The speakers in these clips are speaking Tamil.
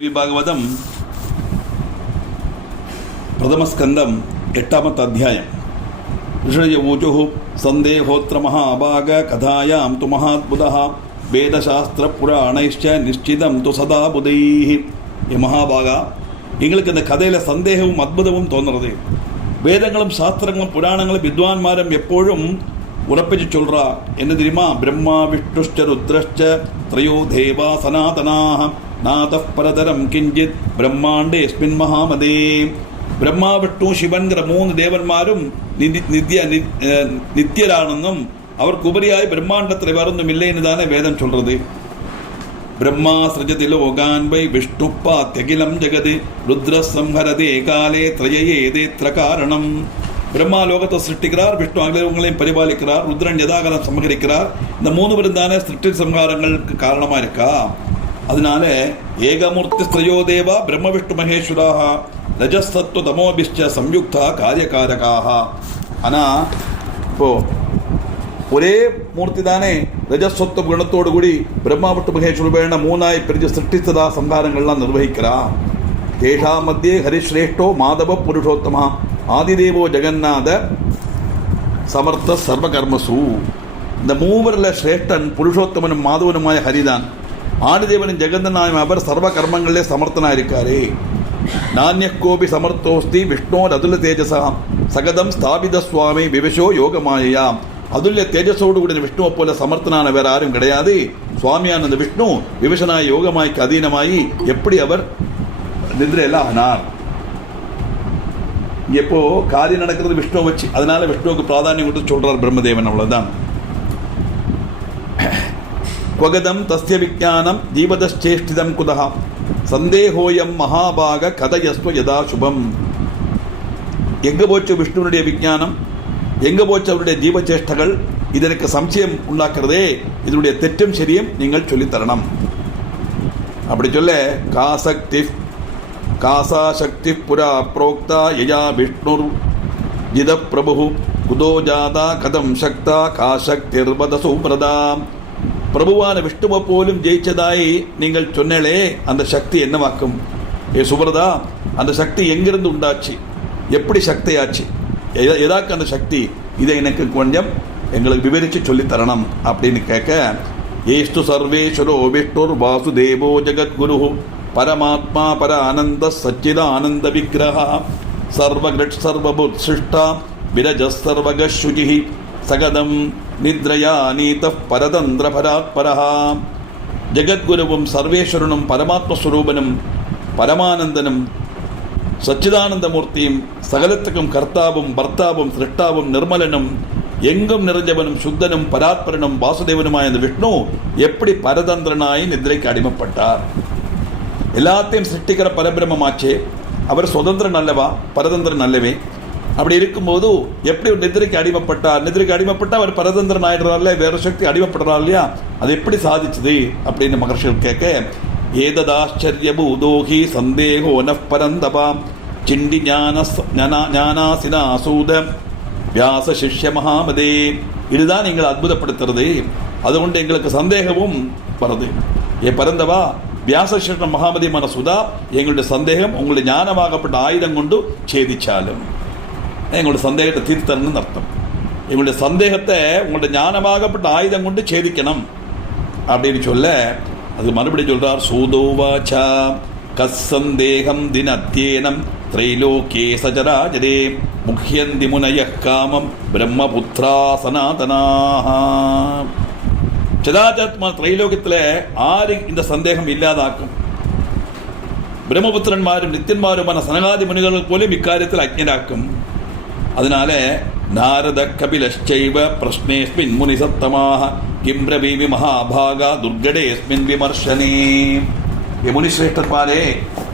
ഭാഗവതം പ്രഥമസ്കന്ധം 8ാമത്തെ അധ്യായം. ഋഷയവൂചുഃ സന്ദേഹോത്ര മഹാഭാഗ കഥായാം തു മഹാത്ഭുതഃ വേദശാസ്ത്രപുരാണൈശ്ച നിശ്ചിതം തു സദാ ബുധൈഃ. മഹാഭാഗ, எங்களுக்கு இந்த கதையில் சந்தேகமும் அற்புதமும் தோன்றுறது. வேதங்களும் சாஸ்திரங்களும் புராணங்களும் வித்வான்மாரும் எப்பொழுதும் உறப்பிச்சு சொல்றா என்ன தெரியுமா? பிரம்மா விஷ்ணுஷ்ச ருத்ரஷ்ச த்ரயோ தேவா சனாதனாஹ நாதः பரதரம் கிஞ்சித் பிரம்மாண்டேஸ்மின் மகாமதே. பிரம்மா விஷ்ணு சிவன்கிற 3 தேவன்மாரும் நித்தியரானந்தும் அவருக்கு உபரியாய் பிரம்மாண்டத்தில் வேறொன்றும் இல்லைன்னு தானே வேதம் சொல்றது. பிரம்மா சிருஜதி லோகான் வை விஷ்ணு பாத்யகிலம் ஜெகதி ருத்ர சம்ஹரதே காலே த்ரயேதேத்ர காரணம். பிரம்மா லோகத்தை சிருஷ்டிக்கிறார், விஷ்ணு அகிலங்களையும் பரிபாலிக்கிறார், ருத்ரன் யதாகாலம் சமகரிக்கிறார். இந்த 3 பேரும் தானே சிருஷ்டி சம்ஹாரங்களுக்கு காரணமா இருக்கா. அதனால ஏகமூர்த்தி ஸ்திரயோ தேவா பிரம்ம விஷ்ணு மகேஸ்வராக ரஜசத்வ தமோபிஷ்ச சம்யுக்தா காரியகாரகாக. ஆனா இப்போ ஒரே மூர்த்தி தானே ரஜஸ்வத்வ குணத்தோடு கூடி பிரம்மா விஷ்ணு மகேஸ்வரபேன 3ஆய் பிரிஞ்சு சிருஷ்டித்ததா சம்ஹாரங்கள்லாம் நிர்வகிக்கிறா. தேஷா மத்தியே ஹரிஸ்ரேஷ்டோ மாதவ புருஷோத்தமா ஆதிதேவோ ஜெகநாத சமர்த்த சர்வகர்மசு. இந்த 3 சிரேஷ்டன் புருஷோத்தமனும் மாதவனுமாய ஹரிதான். ஆதிதேவனும் ஜெகந்தனாயும் அவர் சர்வ கர்மங்களிலே சமர்த்தனாக இருக்காரு. நானிய கோபி சமர்த்தோஸ்தி விஷ்ணோ அதுல்ய தேஜசா சகதம் ஸ்தாபித சுவாமி விவசோ யோகமாயா. அதுல்ய தேஜஸோடு கூடிய விஷ்ணுவை போல சமர்த்தனான வேற யாரும் கிடையாது. சுவாமியான அந்த விஷ்ணு விவசனாய் யோகமாய்க்கு அதீனமாயி எப்படி அவர் நிதிரையெல்லாம் ஆனார். எப்போ காரியம் நடக்கிறது விஷ்ணுவை வச்சு, அதனால விஷ்ணுவுக்கு பிராதானியம் கொடுத்து சொல்றார் பிரம்மதேவன். அவ்வளவுதான். குவகதம் தஸ்ய விஜானம் ஜீவதச்சேஷ்டிதம் குதஹ சந்தேகோயம் மகாபாக கதயஸ்வ யதா சுபம். எங்க போச்சு விஷ்ணுனுடைய விஜானம், எங்க போச்சு அவருடைய ஜீவச்சேஷ்டகள், இதற்கு சம்சயம் உண்டாக்குறதே, இதனுடைய தெற்றும் சரியும் நீங்கள் சொல்லித்தரணும். அப்படி சொல்ல காசாசக்தி புரா புரோக்தா யயா விஷ்ணுர் ஜித பிரபு குதோ ஜாதா கதம் சக்தா காசக்திர்வத சுப்ரதா. பிரபுவான விஷ்ணுவை போலும் ஜெயிச்சதாய் நீங்கள் சொன்னே, அந்த சக்தி என்னவாக்கும்? சுப்ரதா, அந்த சக்தி எங்கிருந்து உண்டாச்சு, எப்படி சக்தியாச்சு, எதாக்கு அந்த சக்தி, இதை எனக்கு கொஞ்சம் எங்களுக்கு விவரித்து சொல்லித்தரணும் அப்படின்னு கேட்க, ஏஷ்டு சர்வேஸ்வரோ விஷ்ணுர் வாசுதேவோ ஜெகத்குரு பரமாத்மா பர ஆனந்த சச்சித ஆனந்த விக்கிரகா சர்வகிருட் சர்வபுத் சிருஷ்டா விரஜ சர்வக சுஜி சகதம் நித்ரயா நீத பரதந்திர பராத்பரஹா. ஜெகத்குருவும் சர்வேஸ்வரனும் பரமாத்மஸ்வரூபனும் பரமானந்தனும் சச்சிதானந்த மூர்த்தியும் சகலத்துக்கும் கர்த்தாவும் பர்த்தாவும் சிருஷ்டாவும் நிர்மலனும் எங்கும் நிறைஞ்சவனும் சுத்தனும் பராத்பரனும் வாசுதேவனுமாய் அந்த விஷ்ணு எப்படி பரதந்திரனாய் நித்ரைக்கு அடிமைப்பட்டார். எல்லாத்தையும் சிருஷ்டிக்கிற பரபிரமமாச்சே, அவர் சுதந்திரன் அல்லவா, பரதந்திரன் அல்லவே. அப்படி இருக்கும்போது எப்படி நிதிரைக்கு அடிமைப்பட்டார்? நிதிரைக்கு அடிமைப்பட்டா அவர் பரதந்திரன் ஆயிடுறாருல, வேற சக்தி அடிமைப்படுறாரு இல்லையா, அது எப்படி சாதிச்சது அப்படின்னு மகர்ஷிகள் கேட்க, ஏததாச்சரிய பூதோகி சந்தேகோ நப்பரந்தபா சிண்டி ஞானாசினா சூத வியாச சிஷ்ய மகாமதே. இதுதான் நீங்கள் அற்புதப்படுத்துறது, அதுகொண்டு எங்களுக்கு சந்தேகமும் வருது. பரந்தவா வியாசசிஷ்ட மகாமதி மனசுதா, எங்களுடைய சந்தேகம் உங்களுடைய ஞானமாகப்பட்ட ஆயுதம் கொண்டு சேதிச்சாலும் எங்களுடைய சந்தேகத்தை தீர்த்தரணும்னு அர்த்தம். எங்களுடைய சந்தேகத்தை உங்களுடைய ஞானமாகப்பட்ட ஆயுதம் கொண்டு சேதிக்கணும் அப்படின்னு சொல்ல, அது மறுபடியும் சொல்றார். சூதோவாச்சா கசந்தேகம் தினத்யேனம் திரைலோகே சஜராஜரே முக்கியந்தி முனய காமம் பிரம்மபுத்ரா சனாதனாஹ. சதாச்சாத்மா திரைலோகத்தில் ஆறு இந்த சந்தேகம் இல்லாதாக்கும். பிரம்மபுத்திரன்மாரும் நித்தியன்மாருமான சனகாதி முனிகள் போல இக்காரியத்தில் அக்ஞராக்கும். அதனால நாரத கபிலச்சைவ பிரஸ்னேஸ்மின் முனி சத்தமாக கிம்ரவீவி மகாபாகா துர்கடேஸ்மின் விமர்சனே. முனிஸ்ரேஷ்டன்மாரே,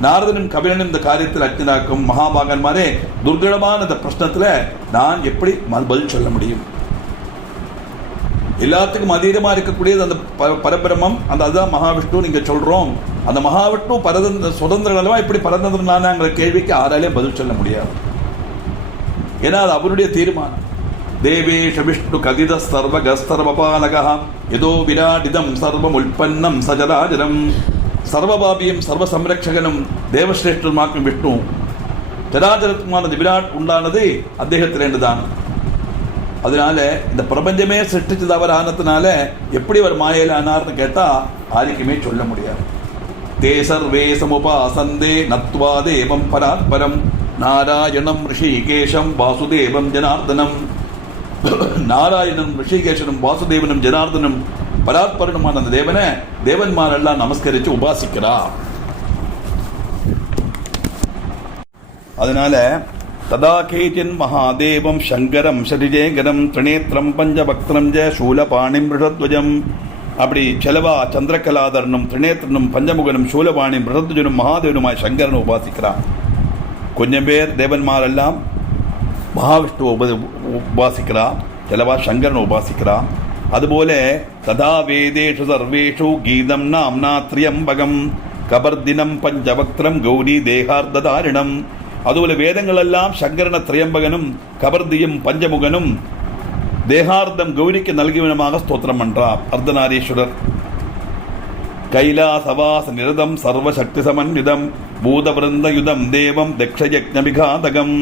நாரதனும் கபிலனும் இந்த காரியத்தில் அக்ஞராக்கும் மகாபாகன்மாரே, துர்கடமான இந்த பிரச்சனத்தில் நான் எப்படி பதில் சொல்ல முடியும்? எல்லாத்துக்கும் அதீதமா இருக்கக்கூடியது அந்த பரபிரமம், அந்த அதுதான் மகாவிஷ்ணு நீங்க சொல்றோம். அந்த மகாவிஷ்ணு பரதந்திர சுதந்திர அளவா இப்படி பரதந்திரனான கேள்விக்கு ஆராலையும் பதில் சொல்ல முடியாது. ஏன்னா அது அவருடைய தீர்மானம். தேவேஷ விஷ்ணு கதித சர்வகஸ்தர்வபாலக ஏதோ விராடிதம் சர்வம் உல்பன்னம் சஜராஜரம் സർവപാപിയും സർവസംരക്ഷകനും ദേവശ്രേഷ്ഠനുമാക്കും വിഷ്ണു. ചരാചരത്തുമാனது விராட் உண்டானது അദ്ദേഹத்திலேருந்துதான். அதனால இந்த பிரபஞ்சமே சிருஷ்டிச்சது அவர் ஆனதுனால எப்படி அவர் மாயையில் ஆனார்னு கேட்டா யாருக்குமே சொல்ல முடியாது. தே சர்வே சமுபாசந்தே நத்வா தேவம் பராத்பரம் நாராயணம் ரிஷிகேஷம் வாசுதேவம் ஜனார்தனம். நாராயணனும் ரிஷிகேஷனும் வாசுதேவனும் ஜனார்தனும் பராத்பரனுமான அந்த தேவனை தேவன்மாரெல்லாம் நமஸ்கரிச்சு உபாசிக்கிறார். அதனால ததா கேச்சின் மகாதேவம் சங்கரம் ஷடிஜேகரம் திரிநேத்திரம் பஞ்சபக்திரம் ஜ சூலபாணிம் ரிஷத்வஜம். அப்படி செலவா சந்திரகலாதரனும் திரிநேத்திரனும் பஞ்சமுகனும் சூலபாணியும் ரிஷத்வஜனும் மகாதேவனுமாய் சங்கரனை உபாசிக்கிறான். கொஞ்சம் பேர் தேவன்மாரெல்லாம் மகாவிஷ்ணுவை உபாசிக்கிறான், செலவா சங்கரனை உபாசிக்கிறான். அதுபோல ததா வேதேஷு சர்வேஷு கீதம் நாம்னா த்ரியம்பகம் கபர்தினம் பஞ்சபக்திரம் கௌரி தேகார்த்ததாரிணம். അതുപോലെ വേദങ്ങളെല്ലാം ശങ്കരന ത്രയംബകനും കബർദിയും പഞ്ചമുഖനും ദേഹാർദ്ധം ഗൗരിക്ക് നൽകിയവനുமாக സ്തോത്രം பண்றார் அர்த்தநாரீஸ்வரர். கைலாசவாச நிரதம் சர்வசக்தி சமன்விதம் பூதவிருந்தயுதம் தேவம் தக்ஷயஜ்ஞவிகாதகம்.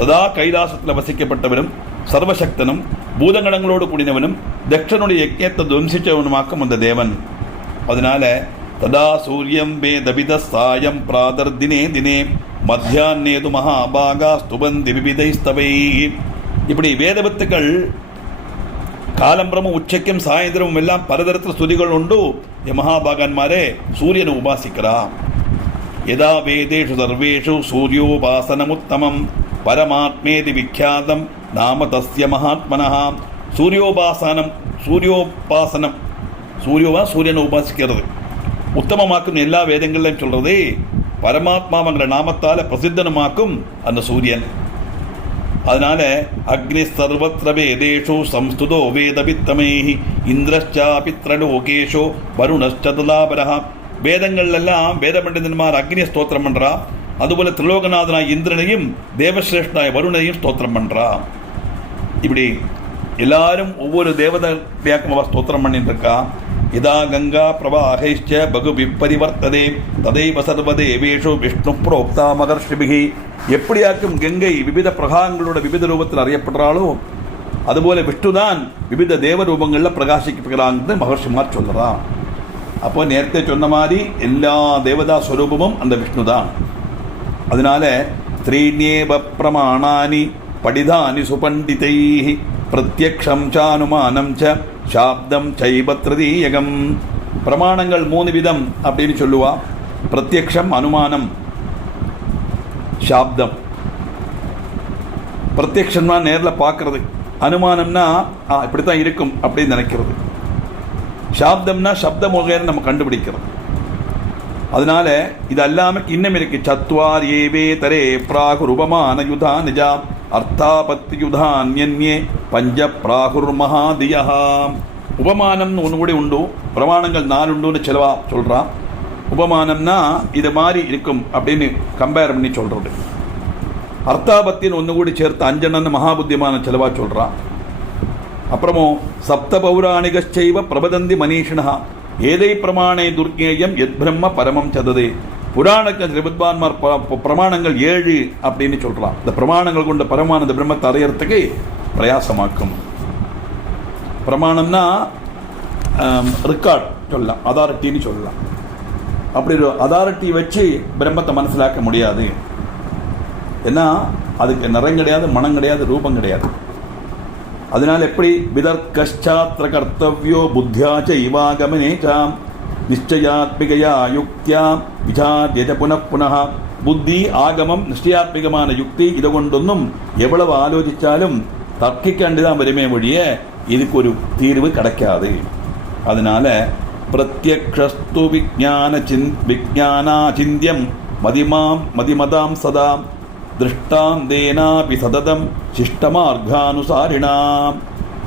சதா கைலாசத்தில் வசிக்கப்பட்டவனும் சர்வசக்தனும் பூதங்கணங்களோடு கூடினவனும் தக்ஷனுடைய யஜ்ஞத்தை துவம்சிச்சவனுமாக்கும் அந்த தேவன். அதனால ததா சூரியம் வேதவித சாயம் பிராதர் தினே தினே மத்தியானேது மகாபாகா ஸ்துபந்தி விவிதைஸ்தவை. இப்படி வேதவத்துக்கள் കാലംബ്രഹ്മം ഉച്ചയ്ക്കും സായന്ത്രവും എല്ലാം പലതരത്തിൽ സ്തുതികളുണ്ടു. മഹാഭാഗന്മാരെ സൂര്യനെ ഉപാസിക്കരാ. യഥാ വേദേഷു സർവേഷു സൂര്യോപാസനമുത്തമം പരമാത്മേതി വിഖ്യാതം നാമ തസ്യ മഹാത്മനഃ. സൂര്യോപാസനം சூரியனை உபாசிக்கிறது உத்தமமாக்கும் எல்லா வேதங்களையும் சொல்றது பரமாத்மாவங்கிற நாமத்தால பிரசித்தனமாக்கும் அந்த சூரியன். அதனால அக்னி சர்வத்ர வேதேஷு சம்ஸ்துதோ வேதபித்தமை இந்திரச்சாபித்ரலோகேஷோ வருணச்சதுலாபரஹ. வேதங்கள் எல்லாம் வேத பண்டிதன்மார் அக்னியை ஸ்தோத்திரம் பண்றா. அதுபோல திரிலோகநாதனாய் இந்திரனையும் தேவசிரேஷ்டனாய் வருணையும் ஸ்தோத்திரம் பண்றா. இப்படி எல்லாரும் ஒவ்வொரு தேவதையாக்கும் அவர் ஸ்தோத்திரம் பண்ணிட்டு இருக்கா. இதா கங்கா பிரவாகைச்ச பகு விப்பரிவர்த்ததே ததைவ சர்வதேவேஷு விஷ்ணு புரோக்தா மகர்ஷிபிகி. எப்படியாக்கும் கங்கை விவித பிரகாரங்களோட விவித ரூபத்தில் அறியப்படுறாளோ அதுபோல விஷ்ணுதான் விவித தேவ ரூபங்களில் பிரகாசிக்கிறாங்க மகர்ஷிமார் சொல்றான். அப்போ நேரத்தை சொன்ன மாதிரி எல்லா தேவதா ஸ்வரூபமும் அந்த விஷ்ணு தான். அதனால த்ரீண்யேவ பிரமாணானி படிதானி சுபண்டிதை பிரத்யக்ஷம் சானுமானம் ச சாப்தம் சைவ த்ரிதீயகம். பிரமாணங்கள் 3 விதம் அப்படின்னு சொல்லுவா. பிரத்யக்ஷம், அனுமானம், சாப்தம். பிரத்யக்ஷம்னா நேரில் பார்க்கறது, அனுமானம்னா இப்படித்தான் இருக்கும் அப்படின்னு நினைக்கிறது, சாப்தம்னா சப்த முகைன்னு நம்ம கண்டுபிடிக்கிறது. அதனால இது அல்லாம இன்னும் இருக்கு. சத்வார் ஏவே தரே பிராகுர் உபமான யுதா நிஜா அர்த்தாபத்தி யுதான்யே பஞ்ச பிராகுர் மகாதியா. உபமானம்னு ஒன்று கூட உண்டு, பிரமாணங்கள் 4 உண்டுன்னு செலவா சொல்றான். உபமானம்னா இது மாதிரி இருக்கும் அப்படின்னு கம்பேர் பண்ணி சொல்றது. அர்த்தாபத்தின்னு ஒன்று கூட சேர்த்து 5 மகாபுத்தியமான செலவா சொல்றான். அப்புறமும் சப்த பௌராணிகச்சைவ பிரபதந்தி மனிஷினா ஏதை பிரமாணை துர்க்கேயம் எத் பிரம்ம பரமம் சததே. புராணங்கள் வித்வான்மார் பிரமாணங்கள் 7 அப்படின்னு சொல்றான். இந்த பிரமாணங்கள் கொண்ட பரமானந்த பிரம்மத்தை அறையறதுக்கு பிரயாசமாக்கும். பிரமாணம்னா ரெக்கார்ட் சொல்லலாம், அதாரிட்டின்னு சொல்லலாம். அப்படி ஒரு அதாரிட்டி வச்சு பிரம்மத்தை மனசிலாக்க முடியாது. ஏன்னா அதுக்கு நிறம் கிடையாது, மனம் கிடையாது, ரூபம் கிடையாது. அதனால எப்படி விதர்க்காத்திர கர்த்தவியோ புத்தியா சைவாகமனேசாம் நிச்சயாத்மிகையா யுக்தியா விசாரியஜ புனః. புத்தி, ஆகமம், நிச்சயாத்மிகமான யுக்தி இதை கொண்டொன்னும் எவ்வளவு ஆலோசிச்சாலும் தர்க்கிக்காண்டுதான் வருமே ஒழிய இதுக்கு ஒரு தீர்வு கிடைக்காது. அதனால பிரத்யக்ஷஸ்து விஜானாச்சிந்தியம் மதிமதாம் சதா திருஷ்டாந்தேனாபி சததம் சிஷ்டமார்கானுசாரிணாம்.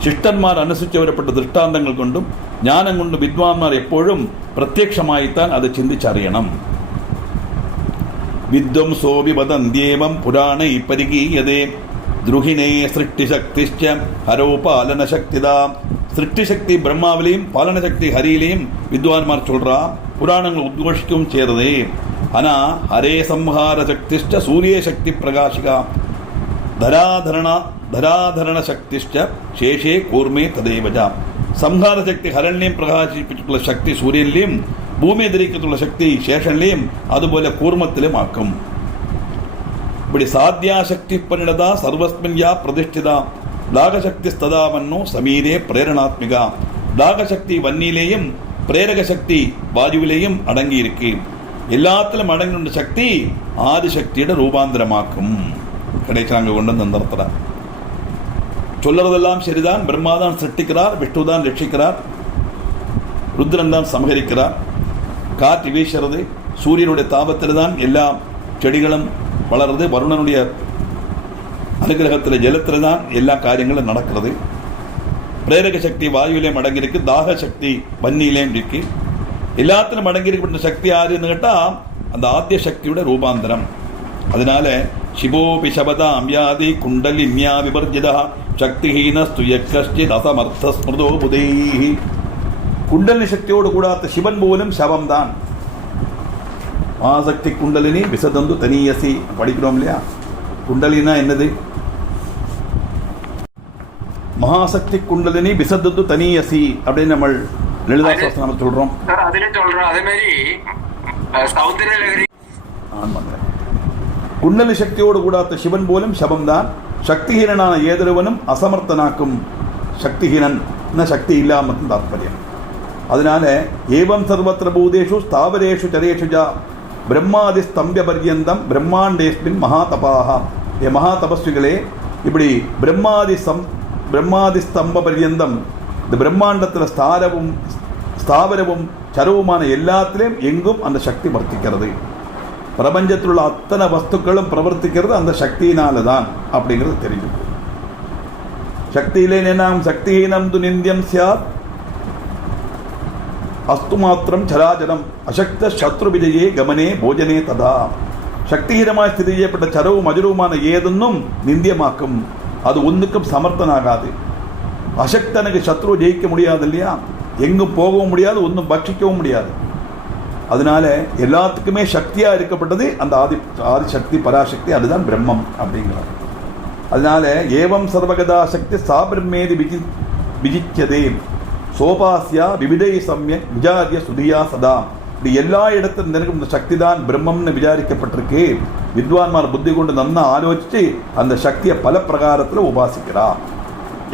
சிஷ்டன்மார் அனுசரித்து வரப்பட்ட திருஷ்டாந்தங்கள் கொண்டும் ஞானம் கொண்டும் வித்வான்மார் எப்பொழுதும் பிரத்யக்ஷமாய்த்தான் அதை சிந்திச்சறியணும். வித்வம் சோபி வதந்தியேவம் புராணை பரிகீயதே துருகினே சிருஷ்டி சக்திஷ்ட ஹரோபாலன சக்திதா. சிருஷ்டி சக்தி பிரம்மாவிலையும் பாலன சக்தி ஹரியிலையும் வித்வான்மார் சொல்றா. புராணங்கள் உத்கோஷிக்கவும் செய்கிறது. ஆனால் ஹரே சம்ஹார சக்திஷ்ட சூரிய சக்தி பிரகாஷிகா தராதரண சக்திஷ்ட சேஷே கூர்மே ததேவஜா. സംഹാര ശക്തി ഹരണിനെയും പ്രകാശിപ്പിച്ചിട്ടുള്ള ശക്തി സൂര്യനിലെയും ഭൂമിയെ ധരിക്കത്തുള്ള ശക്തി ശേഷനിലെയും അതുപോലെ കൂർമ്മത്തിലുമാക്കും. ഇവിടെ സാധ്യാശക്തി പരിണത സർവസ്മിൻ യാ പ്രതിഷ്ഠിത ലാഗശക്തി സ്തദാമന്നു സമീരേ പ്രേരണാത്മിക. ലാഗശക്തി വന്നിയിലെയും പ്രേരകശക്തി വായുവിലെയും അടങ്ങിയിരിക്കും. എല്ലാത്തിലും അടങ്ങിയുള്ള ശക്തി ആദിശക്തിയുടെ രൂപാന്തരമാക്കും. கிடைச்சாங்க கொண்டு வந்து நிறுத்துற சொல்லுறதெல்லாம் சரிதான். பிரம்மாதான் சிருஷ்டிக்கிறார், விஷ்ணு தான் ரட்சிக்கிறார், ருத்ரன் தான் சமகரிக்கிறார். காற்று வீசுறது, சூரியனுடைய தாபத்தில் தான் எல்லா செடிகளும் வளருது, வருணனுடைய அனுகிரகத்தில் ஜலத்தில் தான் எல்லா காரியங்களும் நடக்கிறது. பிரேரக சக்தி வாயுவிலையும் அடங்கியிருக்கு, தாக சக்தி வன்னியிலையும் இருக்கு. எல்லாத்திலும் அடங்கியிருக்கப்பட்ட சக்தி யாருன்னு கேட்டால் அந்த ஆத்திய சக்தியோட ரூபாந்தரம். அதனால சிவோபி சபதாம் யாதி குண்டலின்யா விபர்ஜிதா சக்திஹீனஸ்து யக்கஷ்சித் அசமர்த்த ஸ்மிருதோ புதைஹி. குண்டலினி சக்தியோடு கூடாத சிவன் போலும் சவம் தான். மகாசக்தி குண்டலினி விசதந்து தனியசி படிக்கிறோம் இல்லையா? குண்டலினா என்னது? மகாசக்தி குண்டலினி விசதந்து தனியசி அப்படின்னு நம்ம லலிதா சாஸ்திரம் சொல்றோம். அதே மாதிரி குண்டலி சக்தியோடு கூடாத சிவன் போலும் சபம்தான். சக்திஹீனனான ஏதொருவனும் அசமர்த்தனாக்கும். சக்திஹீனன் சக்தி இல்லாமல் தாற்பயம். அதனால ஏவம் சர்வத்திர பூதேஷு ஸ்தாவரேஷு சரேஷு ஜா பிரம்மாதி ஸ்தம்பிய பர்யந்தம் பிரம்மாண்டேஸ்மின் மகா தபாகா. ஏ மகா தபஸ்விகளே, இப்படி பிரம்மாதி ஸ்தம்ப பர்யந்தம் இந்த பிரம்மாண்டத்தில் ஸ்தாவரவும் சரவுமான எல்லாத்திலையும் எங்கும் அந்த சக்தி வர்த்திக்கிறது. பிரபஞ்சத்தில் உள்ள அத்தனை வஸ்துக்களும் பிரவர்த்திக்கிறது அந்த சக்தியினால தான் அப்படிங்கிறது தெரியும். சக்தியிலே நாம் சக்திஹீனம் து நிந்தியம் சியாத் அஸ்து மாத்திரம் சராச்சரம் அசக்த சத்ரு விஜயே கமனே போஜனே ததா. சக்திஹீனமாய் ஸ்திதி செய்யப்பட்ட சரவும் அஜரவுமான ஏதொன்னும் நிந்தியமாக்கும். அது ஒன்றுக்கும் சமர்த்தனாகாது. அசக்தனுக்கு சத்ரு ஜெயிக்க முடியாது இல்லையா? எங்கும் போகவும் முடியாது, ஒன்றும் பட்சிக்கவும் முடியாது. அதனால எல்லாத்துக்குமே சக்தியா இருக்கப்பட்டது அந்த ஆதிசக்தி பராசக்தி, அதுதான் பிரம்மம் அப்படிங்கிறார். அதனால ஏவம் சர்வகதா சக்தி சாபிரமேதி விஜிச்சதே சோபாசியா விவிதை சம்ய விஜாரிய சுதியா சதா. இப்படி எல்லா இடத்திலும் நினைக்கும் இந்த சக்தி தான் பிரம்மம்னு விசாரிக்கப்பட்டிருக்கு. வித்வான்மார் புத்தி கொண்டு நன்னா ஆலோசிச்சு அந்த சக்தியை பல பிரகாரத்தில் உபாசிக்கிறார்.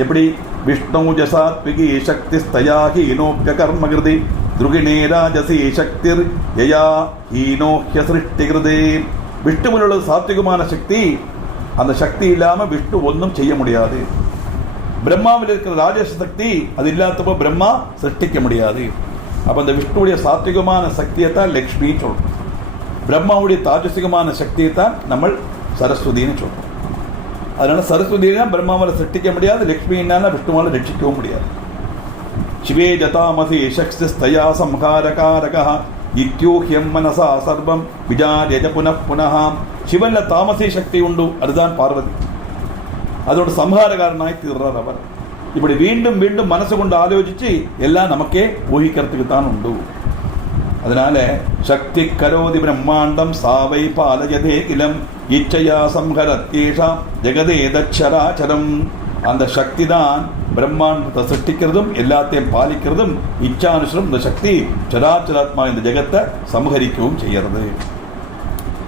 எப்படி? விஷ்ணு ஜசாத்விகி சக்தி ஸ்தயாகி இனோப்ய கர்மகிருதி துருகிணே ராஜசி சக்திர் யயா ஈனோஹ்ய சிருஷ்டிகிருதே. விஷ்ணுவில் உள்ள சாத்விகமான சக்தி, அந்த சக்தி இல்லாமல் விஷ்ணு ஒன்றும் செய்ய முடியாது. பிரம்மாவில் இருக்கிற ராஜச சக்தி, அது இல்லாதப்போ பிரம்மா சிருஷ்டிக்க முடியாது. அப்போ அந்த விஷ்ணுவுடைய சாத்விகமான சக்தியை தான் லக்ஷ்மி சொல்றோம். பிரம்மாவுடைய தாஜசிகமான சக்தியை தான் நம்ம சரஸ்வதினு சொல்றோம். அதனால சரஸ்வதினா பிரம்மாவால் சிருஷ்டிக்க முடியாது, லக்ஷ்மினால விஷ்ணுவால் ரட்சிக்கவும் முடியாது. சிவே ஜதாமசி சக்திஸ்தயா சம்ஹாரகாரக இத்யூஹ்யம் மனசா சர்வம் விஜாரியஜ புனః புனः. சிவன்ல தாமசி சக்தி உண்டு, அதுதான் பார்வதி. அதோட சம்ஹாரகாரனாய் தீர்றார் அவர். இப்படி மீண்டும் மீண்டும் மனசு கொண்டு ஆலோசிச்சு எல்லாம் நமக்கே ஊகிக்கிறதுக்கு தான் உண்டு. அதனால சக்தி கரோதி பிரம்மாண்டம் சாவை பாலயதே கிலம் இச்சையா சம்ஹரத்யேஷா ஜெகதே தச்சராச்சரம். அந்த சக்தி தான் பிரம்மாண்டத்தை சிருஷ்டிக்கிறதும் எல்லாத்தையும் பாலிக்கிறதும் இச்சானுசரம். இந்த சக்தி சராச்சராத்மா இந்த ஜெகத்தை சமஹரிக்கவும் செய்யறது.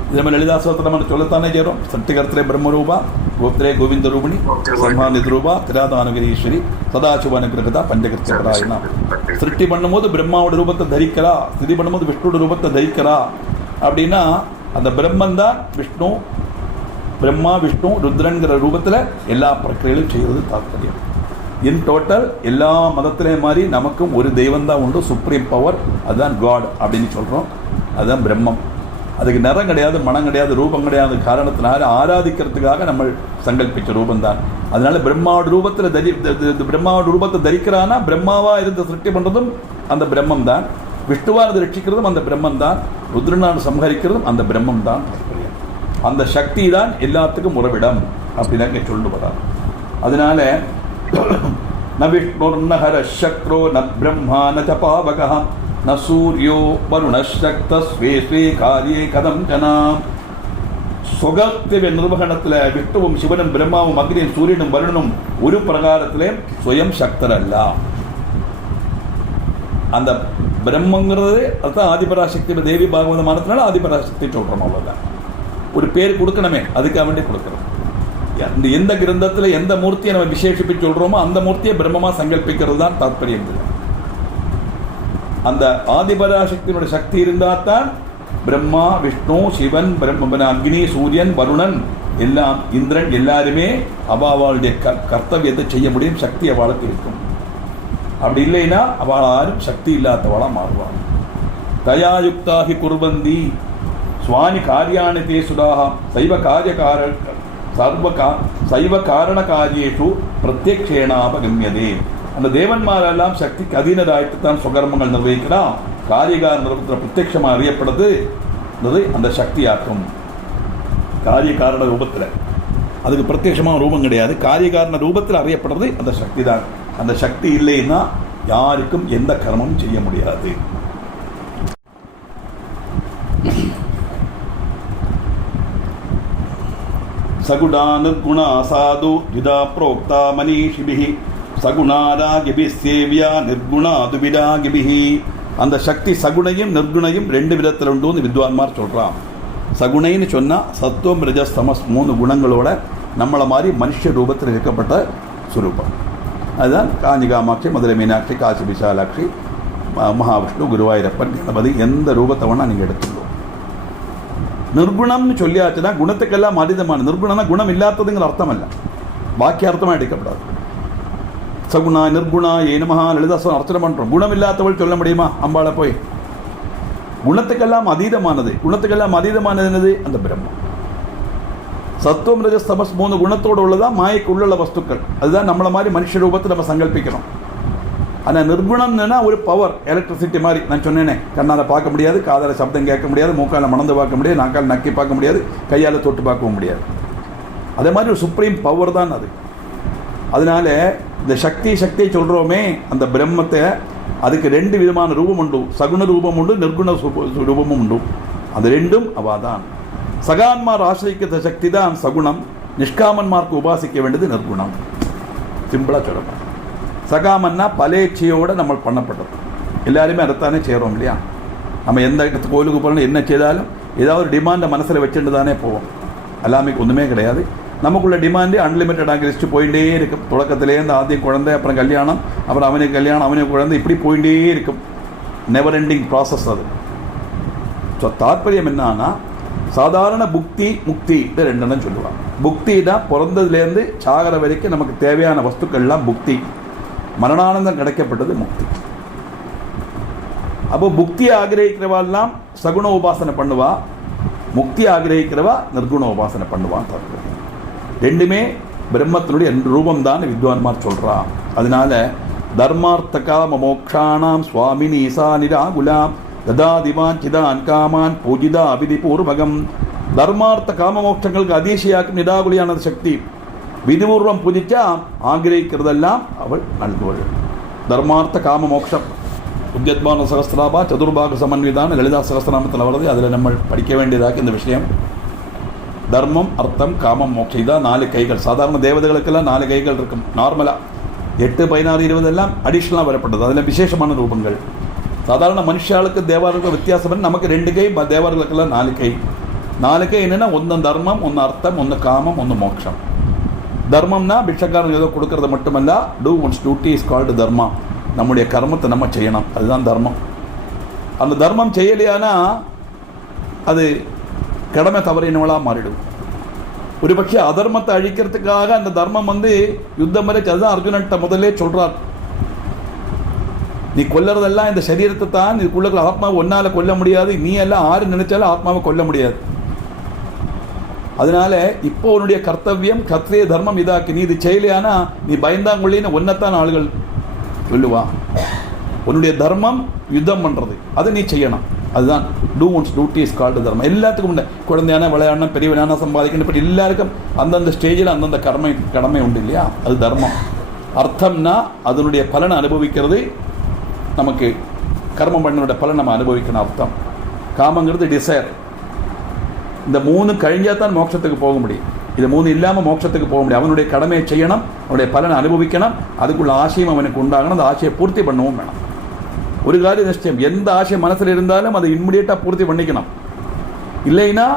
இது நம்ம லலிதா சோத்திரம் நம்ம சொல்லத்தானே செய்யறோம். சக்திகர்த்தரே பிரம்மரூபா கோப்திரே கோவிந்த ரூபிணி சம்ஹானித ரூபா திராதானுகிரீஸ்வரி சதாசுபானுகிரகதா பஞ்சகர்த்தராயினா. சிருஷ்டி பண்ணும்போது பிரம்மாவோட ரூபத்தை தரிக்கிறா, ஸ்திதி பண்ணும்போது விஷ்ணுவோட ரூபத்தை தரிக்கிறா. அப்படின்னா அந்த பிரம்மன் தான் விஷ்ணு, பிரம்மா விஷ்ணு ருத்ரன்கிற ரூபத்தில் எல்லா பிரக்கிரைகளும் செய்கிறது தாற்பயம். இன் டோட்டல் எல்லா மதத்திலையும் மாதிரி நமக்கும் ஒரு தெய்வம் தான் உண்டு, சுப்ரீம் பவர், அதுதான் காட் அப்படின்னு சொல்கிறோம். அதுதான் பிரம்மம். அதுக்கு நிறம் கிடையாது, மனம் கிடையாது, ரூபம் கிடையாது. காரணத்தினால ஆராதிக்கிறதுக்காக நம்ம சங்கல்பிச்ச ரூபந்தான். அதனால பிரம்மாவோட ரூபத்தை தரிக்கிறான்னா பிரம்மாவா இருந்து சிருஷ்டி பண்றதும் அந்த பிரம்மம் தான், விஷ்ணுவானது ரட்சிக்கிறதும் அந்த பிரம்மம் தான், ருத்ரனான சம்ஹரிக்கிறதும் அந்த பிரம்மம் தான். அந்த சக்தி தான் எல்லாத்துக்கும் உறவிடம் அப்படின்னு சொல்லிட்டு வர்றார். அதனால ந விஷ்ணுர் ந ஹர சக்ரோ ந பிரம்மா ந பாவக ந சூரியோ வருணசக்த ஸ்வே ஸ்வே காரியே கதம் ஜனாம். സ്വകർത്തവ്യ നിർവഹണത്തില് വിഷ്ണുവും ശിവനും ബ്രഹ്മാവും അഗ്നിയും സൂര്യനും വരുണനും ഒരു പ്രകാരത്തിലെ സ്വയം ശക്തരല്ല. அந்த பிரம்மங்கிறது அதான் ஆதிபராசக்தியோட தேவி பாகவதமானதுனால ஆதிபராசக்தி சொல்றோம். அவ்வளவுதான். ஒரு பேர் கொடுக்கணுமே, அதுக்காக வேண்டி கொடுக்கணும். எந்த கிரந்தத்தில் எந்த மூர்த்தியை நம்ம விசேஷிப்பிச்சு சொல்றோமோ அந்த மூர்த்தியை பிரம்மமா சங்கல்பிக்கிறது தான் தாற்பயம். அந்த ஆதிபராசக்தியினுடைய சக்தி இருந்தால் தான் பிரம்மா, விஷ்ணு, சிவன், அக்னி, சூரியன், வருணன் எல்லாம், இந்திரன் எல்லாருமே அவளுடைய கர்த்தவியத்தை செய்ய முடியும். சக்தி அவளுக்கு இருக்கும். அப்படி இல்லைன்னா அவள் யாரும் சக்தி இல்லாதவளா மாறுவாள். தயாயுக்தாகி குர்வந்தி சுவாமி காரியாணி தே சுடாக சைவ காரண காரியேஷு பிரத்யக்ஷேனாபகம்யதே. அந்த தேவன்மாரெல்லாம் சக்திக்கு அதீனராயிட்டு தான் சுகர்மங்கள் நிர்வகிக்கிறான். காரியகார நிறுவனத்தில் பிரத்யட்சமாக அறியப்படுது அந்த சக்தியாக்கும். காரியகாரண ரூபத்தில், அதுக்கு பிரத்யட்சமாக ரூபம் கிடையாது, காரியகாரண ரூபத்தில் அறியப்படுறது அந்த சக்தி தான். அந்த சக்தி இல்லைன்னா யாருக்கும் எந்த கர்மமும் செய்ய முடியாது. சகுணா நிர்குணா சாது யுதா புரோக்தா மனிஷிபிஹி சகுணாராகிபிஹி சேவ்யா நிர்குணாதுபிராகிபிஹி. அந்த சக்தி சகுணையும் நிர்குணையும் ரெண்டு விதத்தில் உண்டு வித்வான்மார் சொல்றான். சகுணைன்னு சொன்னா சத்துவம், ரஜஸ், தமஸ் 3 குணங்களோட நம்மளை மாதிரி மனுஷ ரூபத்தில் இருக்கப்பட்ட சுரூபம். அதுதான் காஞ்சி காமாட்சி, மதுரை மீனாட்சி, காசி விசாலாட்சி, மகாவிஷ்ணு, குருவாயூரப்பன், கணபதி, எந்த ரூபத்தை வேணா நீங்க எடுத்துக்கோ. நிர்குணம்னு சொல்லியாச்சுன்னா குணத்துக்கெல்லாம் அதீதமான. நிர்குணம்னா குணம் இல்லாததுங்கிற அர்த்தம் அல்ல, வாக்கிய அர்த்தமா எடுக்கப்படாது. சகுணா நிர்குணா ஏனமஹா லலிதாஸ்வரம் அர்ச்சனை பண்றோம். குணம் இல்லாதவள் சொல்ல முடியுமா அம்பாளை போய்? குணத்துக்கெல்லாம் அதீதமானது. குணத்துக்கெல்லாம் அதீதமானது என்னது? அந்த பிரம்மம். சத்துவம், ரஜஸ், தமஸ் 3 குணத்தோடு உள்ளதான் மாயைக்கு உள்ள வஸ்துக்கள். அதுதான் நம்மளை மாதிரி மனுஷ ரூபத்தை நம்ம சங்கல்பிக்கிறோம். ஆனால் நிர்குணம்னா ஒரு பவர், எலக்ட்ரிசிட்டி மாதிரி. நான் சொன்னேனே, கண்ணால் பார்க்க முடியாது, காதால் சப்தம் கேட்க முடியாது, மூக்கால் மணந்து பார்க்க முடியாது, நாக்கால் நக்கி பார்க்க முடியாது, கையால் தொட்டு பார்க்கவும் முடியாது. அதே மாதிரி ஒரு சுப்ரீம் பவர் தான் அது. அதனால இந்த சக்தியை சொல்கிறோமே, அந்த பிரம்மத்தை, அதுக்கு 2 விதமான ரூபம் உண்டு. சகுண ரூபம் உண்டு, நிர்குண ரூபமும் உண்டு. அது ரெண்டும் அவாதான். சகான்மார் ஆசிரிக்கிற சக்தி தான் சகுணம். நிஷ்காமன்மார்க்கு உபாசிக்க வேண்டியது நிர்குணம். சிம்பிளாக சொல்லணும். சகாமன்னா பலேட்சையோடு நம்ம பண்ணப்பட்டது. எல்லாருமே அதைத்தானே செய்கிறோம் இல்லையா? நம்ம எந்த இடத்துக்கு கோயிலுக்கு போகணும், என்ன செய்தாலும் ஏதாவது ஒரு டிமாண்டை மனசில் வச்சுட்டு தானே போவோம். எல்லாமே ஒன்றுமே கிடையாது. நமக்குள்ள டிமாண்டு அன்லிமிட்டடாக லிஸ்ட்டு போயிட்டே இருக்கும். தொடக்கத்திலேருந்து ஆദ്യം குழந்தை, அப்புறம் கல்யாணம், அப்புறம் அவனுக்கு கல்யாணம், அவனுக்கு குழந்தை, இப்படி போயிட்டே இருக்கும். நெவர் எண்டிங் ப்ராசஸ் அது. ஸோ தாற்பயம் என்னன்னா, சாதாரண புக்தி, முக்தி இது 2 சொல்லுவாங்க. புக்தினா பிறந்ததுலேருந்து சாகர வரைக்கும் நமக்கு தேவையான வஸ்துக்கள்லாம் புக்தி. மரணானந்தம் கிடைக்கப்பட்டது முக்தி. அப்போ புக்தியை ஆகிரகிக்கிறவாள்லாம் சகுண உபாசனை பண்ணுவா, முக்தி ஆகிரகிக்கிறவா நிர்குண உபாசனை பண்ணுவான். ரெண்டுமே பிரம்மத்தினுடைய ரூபம் தான் வித்வான்மார் சொல்றா. அதனால தர்மார்த்த காம மோக்ஷானாம் சுவாமினி ஈசா நிராகுலாம் ததாதிவான் சிதான் காமான் பூஜிதா அபிதி பூர்வகம். தர்மார்த்த காம மோட்சங்களுக்கு அதிசயாக்கும் நிராகுலியான சக்தி. விதிபூர்வம் பூஜிச்சா ஆகிரகிக்கிறதெல்லாம் அவள் நல்குவள். தர்மார்த்த காம மோட்சம் உத்யத்மான சகஸ்திராபா சதுர்பாக சமன்விதான லலிதா சகஸ்திரநாமத்தில் வருது. அதில் நம்ம படிக்க வேண்டியதாக இந்த விஷயம். தர்மம், அர்த்தம், காமம், மோட்சம், இதான் 4 கைகள். சாதாரண தேவதைகளுக்கெல்லாம் 4 கைகள் இருக்கும். நார்மலாக 8, 16, 20 எல்லாம் அடிஷ்னலாக வரப்பட்டது. அதில் விசேஷமான ரூபங்கள். சாதாரண மனுஷாளுக்கு தேவர்களுக்கு வித்தியாசம். நமக்கு 2 கை, தேவர்களுக்கெல்லாம் 4 கை. 4 கை என்னென்னா, 1 தர்மம், 1 அர்த்தம், 1 காமம், 1 மோட்சம். தர்மம்னா பிட்சக்காரன் ஏதோ கொடுக்கறது மட்டுமல்ல, do one's duty is called dharma. நம்முடைய கர்மத்தை நம்ம செய்யணும், அதுதான் தர்மம். அந்த தர்மம் செய்யலையானா அது கடமை தவறினவளாக மாறிடும். ஒரு பட்சம் அதர்மத்தை அழிக்கிறதுக்காக அந்த தர்மம் யுத்தம் வரை. அதுதான் அர்ஜுனன்ட்ட முதல்ல சொல்றார், நீ கொல்லறதெல்லாம் இந்த சரீரத்தை தான், இதுக்குள்ள ஆத்மாவை ஒன்னால கொல்ல முடியாது, நீ எல்லாம் ஆறு நினைச்சாலும் ஆத்மாவை கொல்ல முடியாது. அதனால இப்போ உன்னுடைய கர்த்தவியம் கத்திரிய தர்மம் இதாக்கு. நீ இது செய்யலையானா நீ பயந்தாங்கொள்ளின்னு ஒன்னத்தான் ஆளுகள் சொல்லுவா. உன்னுடைய தர்மம் யுத்தம் பண்றது, அதை நீ செய்யணும். அதுதான் do one's duty is called dharmam. எல்லாத்துக்கும் உண்டு. குழந்தையான விளையாடணும், பெரியவனான சம்பாதிக்கணும், இப்படி எல்லாருக்கும் அந்தந்த ஸ்டேஜில் அந்தந்த கடமை உண்டு இல்லையா? அது தர்மம். அர்த்தம்னா அதனுடைய பலனை அனுபவிக்கிறது நமக்கு கர்மம் பண்ணனுடைய பலன் நம்ம அனுபவிக்கணும் அர்த்தம். காமங்கிறது டிசைர். இந்த 3 கழிஞ்சால் தான் மோட்சத்துக்கு போக முடியும். இது 3 இல்லாமல் மோட்சத்துக்கு போக முடியும். அவனுடைய கடமையை செய்யணும், அவனுடைய பலனை அனுபவிக்கணும், அதுக்குள்ள ஆசையும் அவனுக்கு உண்டாகணும், அந்த ஆசையை பூர்த்தி பண்ணவும் வேணும். ஒரு காரிய நிச்சயம், எந்த ஆசை மனசில் இருந்தாலும் அதை இம்மிடியேட்டாக பூர்த்தி பண்ணிக்கணும். இல்லைன்னா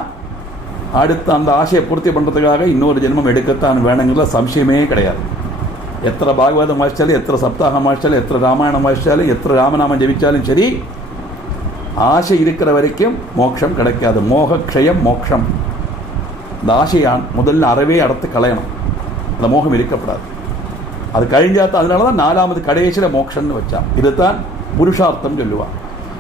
அடுத்து அந்த ஆசையை பூர்த்தி பண்ணுறதுக்காக இன்னொரு ஜென்மம் எடுக்கத்தான் வேணுங்கிறத சம்சயமே கிடையாது. எத்தனை பாகவதம் வாசித்தாலும், எத்தனை சப்தாகம் வாசித்தாலும், எத்தனை ராமாயணம் வாசித்தாலும், எத்தனை ராமநாமம் ஜெபிச்சாலும் சரி, ஆசை இருக்கிற வரைக்கும் மோட்சம் கிடைக்காது. மோகக்ஷயம் மோட்சம். இந்த ஆசையை முதல்ல அறவே அறுத்து களையணும். அந்த மோகம் இருக்கப்படாது. அது கழிஞ்சாத்தான். அதனால தான் 4வது கடைசியில் மோட்சம்னு வச்சான். இதுதான் புருஷார்த்தம் சொல்லுவான்.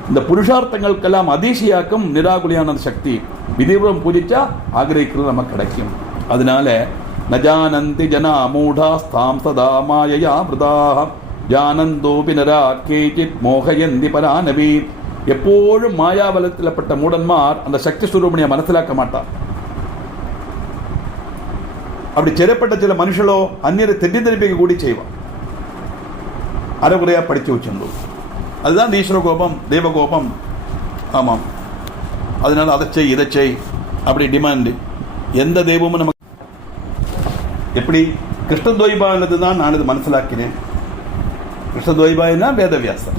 இந்த புருஷார்த்தங்களுக்கெல்லாம் அதிசயாக்கும் நிராகுலியான சக்தி விதிபுரம் பூஜிச்சா ஆகிரகிக்கிறது நமக்கு கிடைக்கும். அதனால நஜானந்தி ஜனா மூடாஸ்தாம் சதா மாயையா மிருதாக ஜானந்தோபி நரா கேச்சித் மோகயந்தி பரானவி. எப்போழும் மாயாபலத்தில்பட்ட மூடன்மார் அந்த சக்தி ஸ்வரூபணியை மனசிலாக்க மாட்டார். அப்படி சிறப்பட்ட சில மனுஷலோ அந்நியரை திருப்பிக்க கூடி செய்வான். அரைகுறையா படிச்சு வச்சிருந்தோம். அதுதான் ஈஸ்வர கோபம், தெய்வ கோபம். ஆமாம், அதனால அதை செய் இதை செய் அப்படி டிமாண்டு. எந்த தெய்வமும் நமக்கு எப்படி கிருஷ்ணத்வைபாயனது தான் நான் இது மனசிலாக்கினேன். கிருஷ்ணத்வைபாயனா வேதவியாசர்.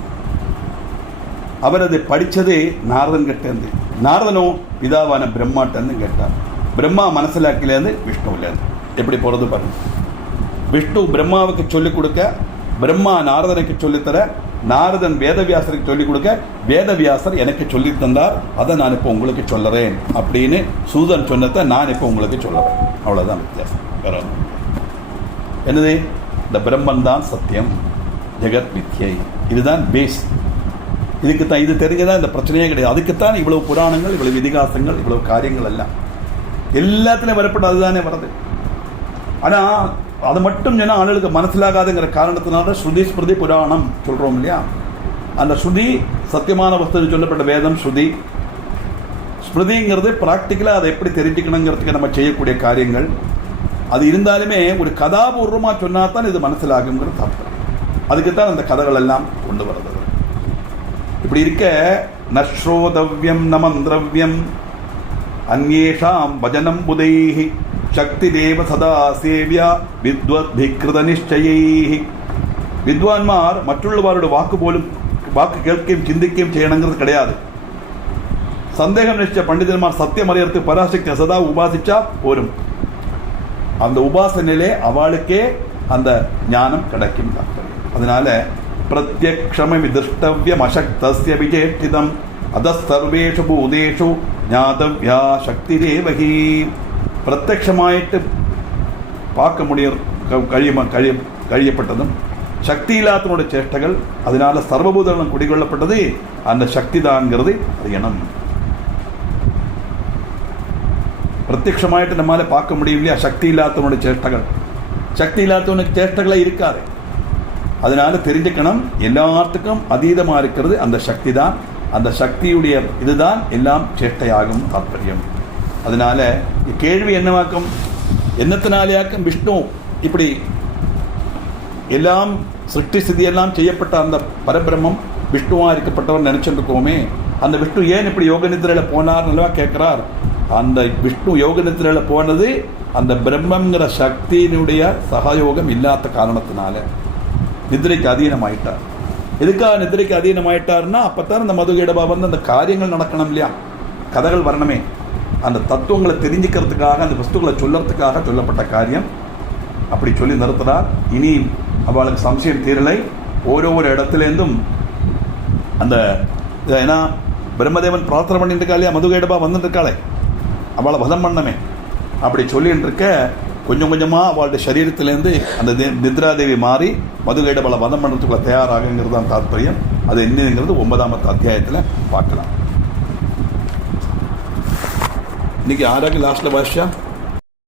அவர் அதை படித்ததே நாரதன் கிட்டேருந்து. நாரதனோ பிதாவான பிரம்மாட்டேருந்து கேட்டார். பிரம்மா மனசிலாக்கிலேருந்து விஷ்ணுவிலேருந்து. எப்படி போகிறது பாருங்க. விஷ்ணு பிரம்மாவுக்கு சொல்லிக் கொடுக்க, பிரம்மா நாரதனுக்கு சொல்லித்தர, நாரதன் வேதவியாசருக்கு சொல்லிக் கொடுக்க, வேதவியாசர் எனக்கு சொல்லி தந்தார், அதை நான் இப்போ உங்களுக்கு சொல்லுறேன் அப்படின்னு சூதன் சொன்னதை நான் இப்போ உங்களுக்கு சொல்லுறேன். அவ்வளோதான் வித்தியாசம். வேற என்னது? இந்த பிரம்மன் தான் சத்தியம், ஜெகத் மித்யை. இதுதான் பேஸ். இதுக்குத்தான் இது தெரிஞ்சதான் இந்த பிரச்சனையே கிடையாது. அதுக்குத்தான் இவ்வளவு புராணங்கள், இவ்வளவு இதிகாசங்கள், இவ்வளவு காரியங்கள் எல்லாம் எல்லாத்துலேயும் வரப்பட்டு அதுதானே வருது. ஆனால் அது மட்டும் சொன்னால் ஆளுகளுக்கு மனசிலாகாதுங்கிற காரணத்தினால ஸ்ருதி ஸ்மிருதி புராணம் சொல்கிறோம் இல்லையா? அந்த ஸ்ருதி சத்தியமான வஸ்து சொல்லப்பட்ட வேதம் ஸ்ருதி. ஸ்மிருதிங்கிறது ப்ராக்டிக்கலாக அதை எப்படி தெரிஞ்சுக்கணுங்கிறதுக்கு நம்ம செய்யக்கூடிய காரியங்கள். அது இருந்தாலுமே ஒரு கதாபூர்வமாக சொன்னால் தான் இது மனசிலாகுங்கிற தாற்பயம். அதுக்குத்தான் அந்த கதைகள் எல்லாம் கொண்டு வருது. இப்படி இருக்க நஸ்ரோதவ்யம் நமந்திரவ்யம் அந்யேஷாம் பஜனம் புதைஹி சக்தி தேவ சதா சேவியா வித்வத்பிக்ருத நிச்சயைஹி. வித்வான்மார் மற்றுள்ளவரோட வாக்கு கேட்கையும் சிந்திக்கையும் செய்யணுங்கிறது கிடையாது. சந்தேகம் நிச்சய பண்டிதன்மார் சத்தியம் அறியறதுக்கு பராசக்தியை சதா உபாசிச்சா போரும். அந்த உபாசனையிலே அவளுக்கே அந்த ஞானம் கிடைக்கும். அதனால பிரத்யக்ஷம திருஷ்டவியம் அசக்தஸ்ய விஜேஷ்டிதம் அதர்வேஷு பூதேஷு ஞாதவ்யா சக்தி தேவகி. பிரத்யக்ஷமாயிட்டு பார்க்க கழியப்பட்டதும் சக்தி இல்லாதனோட சேஷ்டங்கள். அதனால சர்வபூதங்களும் குடிகொள்ளப்பட்டது அந்த சக்தி தான்ங்கிறது அறியணும். பிரத்யக்ஷமாயிட்டு நம்மளால பார்க்க முடியும் இல்லையா? சக்தி இல்லாதவனுடைய சேஷ்டங்கள். சக்தி இல்லாதவனுக்கு சேஷ்டங்களே இருக்காது. அதனால தெரிஞ்சுக்கணும், எல்லாத்துக்கும் அதீதமாக இருக்கிறது அந்த சக்தி தான். அந்த சக்தியுடைய இதுதான் எல்லாம் சேஷ்டையாகும் தாற்பயம். அதனால கேள்வி என்னவாக்கும், என்னத்தினாலேயாக்கும் விஷ்ணு இப்படி எல்லாம் சிருஷ்டி ஸ்திதி எல்லாம் செய்யப்பட்ட அந்த பரபிரம்மம் விஷ்ணுவா இருக்கப்பட்டவர் நினைச்சிருக்கோமே, அந்த விஷ்ணு ஏன் இப்படி யோக நிதிரையில போனார் நல்லா கேட்கிறார். அந்த விஷ்ணு யோக நிதிரையில போனது அந்த பிரம்மங்கிற சக்தியினுடைய சகயோகம் இல்லாத காரணத்தினால நிதிரைக்கு அதீனமாயிட்டார். எதுக்காக நிதிரைக்கு அதீனமாயிட்டார்னா அப்பத்தான் அந்த மதுகேடபா வந்து அந்த காரியங்கள் நடக்கணும் இல்லையா? கதைகள் வரணுமே. அந்த தத்துவங்களை தெரிஞ்சுக்கிறதுக்காக, அந்த வஸ்துக்களை சொல்லறதுக்காக சொல்லப்பட்ட காரியம். அப்படி சொல்லி நிறுத்தினார். இனி அவளுக்கு சம்சயம் தீரலை. ஒரு இடத்துலேருந்தும் அந்த ஏன்னா பிரம்மதேவன் பிரார்த்தனை பண்ணிட்டு இருக்கா இல்லையா? மதுகேடபா வந்துட்டு இருக்காளே, அவளை வதம் பண்ணமே. அப்படி சொல்லிட்டு இருக்க கொஞ்சம் கொஞ்சமாக அவளுடைய சரீரத்திலேருந்து அந்த நித்ராதேவி மாறி மதுகேடபலை வதம் பண்ணுறதுக்குள்ள தயாராகுங்கிறது தான் தாற்பயம். அது என்னங்கிறது 9வது அத்தியாயத்தில் பார்க்கலாம். இன்னைக்கு 6 லாஸ்ட்ல பாஷா